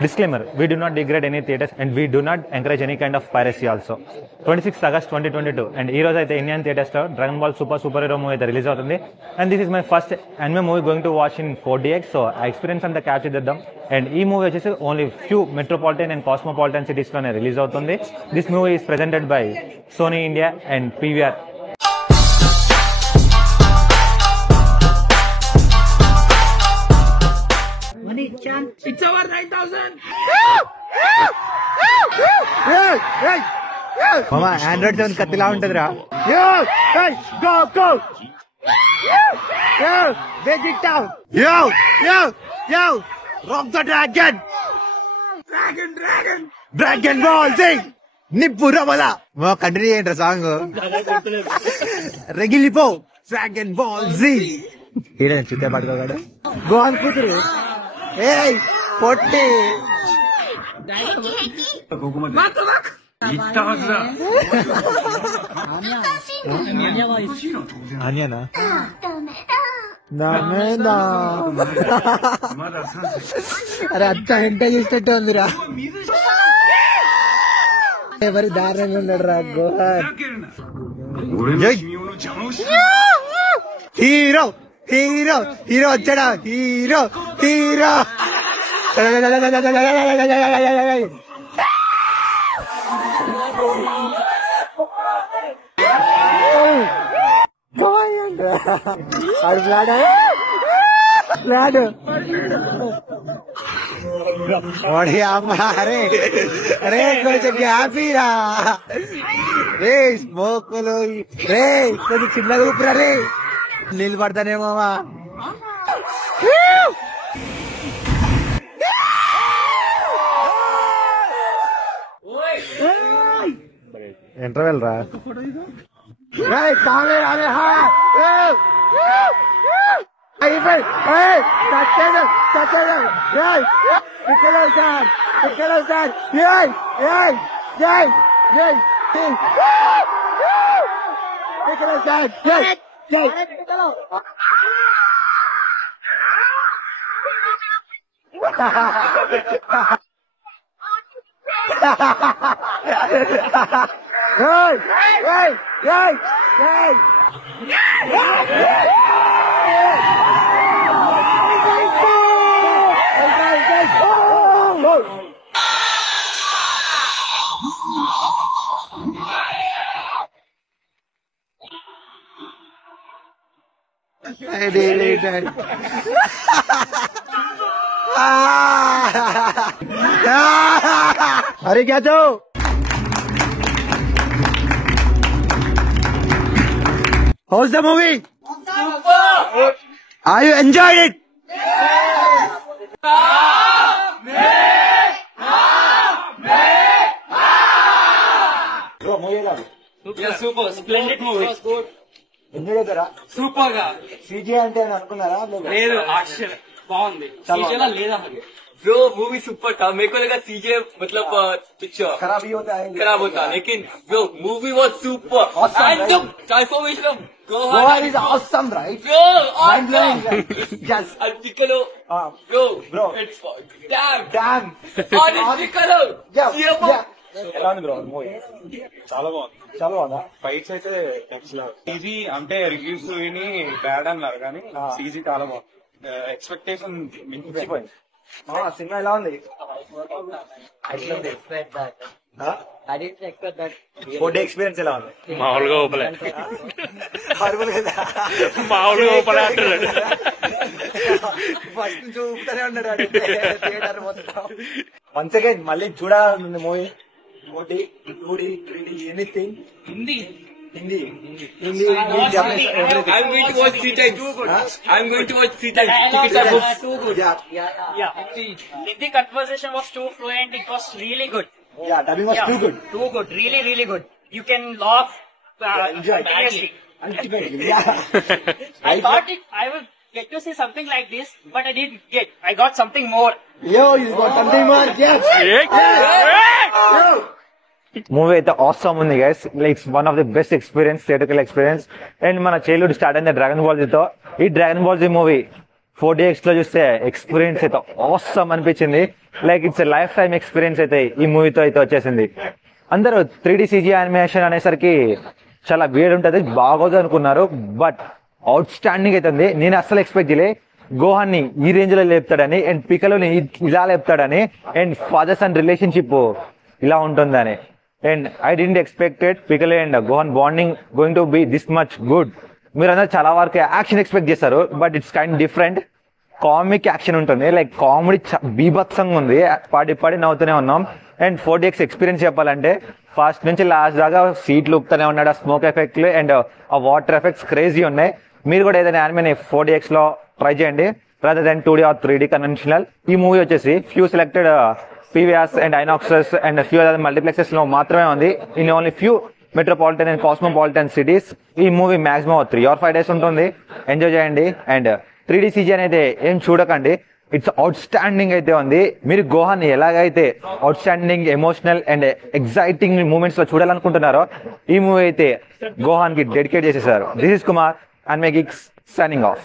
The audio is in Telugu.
Disclaimer, we do not degrade any theatres and we do not encourage any kind of piracy also. 26th August 2022 and ఈ రోజు అయితే ఇండియన్ థియేటర్స్ లో Dragon Ball Super Hero movie అయితే రిలీజ్ అవుతుంది. And this is my first anime movie going to watch in 4DX. So ఆ ఎక్స్పీరియన్స్ అంతా క్యాప్చర్ చేద్దాం. అండ్ ఈ మూవీ వచ్చేసి only few metropolitan and cosmopolitan cities లోనే రిలీజ్ అవుతుంది. This movie is presented by Sony India and PVR. It's over 9,000. మామా ఆండ్రాయిడ్ సెవెన్ కత్తిలా ఉంటదిరా. డ్రాగన్ బాల్ నిప్పు రమల కంటిన్యూ చేయండి సాంగ్. రగిలిపో డ్రాగన్ బాల్ చూస్తే పట్టుకోగలడు గోన్ కూతురు పొట్టి ఆన్యానా అరే అంత ఎంట చేసినట్టు ఉందిరా. ఎవరి దారుణంగా ఉన్నాడు రా గోహన్. హీరో హీరో హీరో వచ్చాడా హీరో హీరో. అది ఫ్లాడ్ ఫ్లాడ్ అరే అరే కొంచెం హ్యాపీరా రే స్మోకులు రే కొంచెం చిన్నగా ఊపిరా రే నీళ్ళు పడతానేమోమా. ఇంటర్వెల్ రా अरे क्या तो how's the movie? Super. Are you enjoyed it? Yeah, super. Splendid movie. Super గా CG అంటే అనుకున్నారా? లేదు యాక్షన్ బాగుంది. CG లా లేదా ब्रो मूवी सुपर था. मेरे को लगा सीजे मतलब पिक्चर खराब ही होता है खराब होता, लेकिन bro movie was super. And the transformation of Gohan is awesome, right? Bro, Mind blowing. Yes. And Piccolo, bro, it's damn. And Piccolo, yeah. ఎలా ఉంది బ్రో మూవీ? చాలా బాగుంది. చాలా బాగుందా? ఫైట్స్ అయితే సీజీ అంటే రివ్యూస్ విని బ్యాడ్ అన్నారు కానీ సీజీ చాలా బాగుంది. ఎక్స్పెక్టేషన్ మించిపోయింది. సినిమా ఎలా ఉంది? ఫోర్డే ఎక్స్పీరియన్స్ ఎలా ఉంది? మామూలుగా ఊపలే అంటున్నాడు. ఫస్ట్ నుంచి ఊపుతానే ఉన్నాడు థియేటర్ మొత్తం. వన్స్ అగైన్ మళ్ళీ చూడాలనుంది movie. 4D, 2D, 3D, anything. Hindi. I'm going to watch 3 times. I'm going to watch 3 times. Tickets are booked. too good. Yeah. The conversation was too fluent. It was really good. Yeah, dubbing was too good. Too good. Really, really good. You can laugh enjoy. continuously. Ultimately, yeah. I thought I would get to see something like this, but I didn't get. I got something more. Yo, you got something more? Yes. Yo. Movie అయితే ఆసమ్ ఉంది guys. It's one of the best experience, theatrical experience. And మన చైల్డ్హుడ్ స్టార్ట్ అయింది డ్రాగన్ బాల్ జీతో. ఈ dragon Ball Z movie 4DX లో చూస్తే ఎక్స్పీరియన్స్ అయితే ఆసమ్ అనిపించింది. Like it's life time experience అయితే ఈ మూవీతో అయితే వచ్చేసింది. అందరూ 3D CG యానిమేషన్ అనేసరికి చాలా వేడి ఉంటుంది, బాగోదు అనుకున్నారు. బట్ అవుట్ స్టాండింగ్ అవుతుంది. నేను అస్సలు ఎక్స్పెక్ట్ చేయలే గోహాన్ ని ఈ రేంజ్ లో లేపుతాడని, అండ్ పికలోని ఇలా లేపుతాడని, అండ్ ఫాదర్ సన్ రిలేషన్షిప్ ఇలా ఉంటుందని. And I didn't expected Piccolo and Gohan bonding going to be this much good. మీరందరూ చాలా వరకు యాక్షన్ ఎక్స్పెక్ట్ చేస్తారు, but it's kind different. Comic action ఉంటుంది, లైక్ కామెడీ బీభత్సంగా ఉంది, పాడి నవ్వుతూనే ఉన్నాం. అండ్ 4DX ఎక్స్పీరియన్స్ చెప్పాలంటే ఫస్ట్ నుంచి లాస్ట్ దాకా సీట్లు ఊపుతూనే ఉన్నాడు. ఆ స్మోక్ ఎఫెక్ట్లు అండ్ ఆ వాటర్ ఎఫెక్ట్స్ క్రేజీ ఉన్నాయి. మీరు కూడా ఏదైనా యానిమేని 4DX లో ట్రై చేయండి rather than 2D or 3D conventional. ఈ మూవీ వచ్చేసి few selected PVRs and INOXes and few other multiplexes లో మాత్రమే ఉంది. In only few metropolitan and cosmopolitan cities. ఈ మూవీ మాక్సిమం 3 or 5 days ఉంటుంది. ఎంజాయ్ చేయండి. అండ్ 3D CG అనేది ఏం చూడకండి, ఇట్స్ అవుట్ స్టాండింగ్ అయితే ఉంది. మీరు గోహాన్ ఎలాగైతే outstanding emotional and exciting moments లో చూడాలనుకుంటున్నారో ఈ మూవీ అయితే గోహాన్ కి డెడికేట్ చేసేసారు. This is Kumar and my geeks signing of.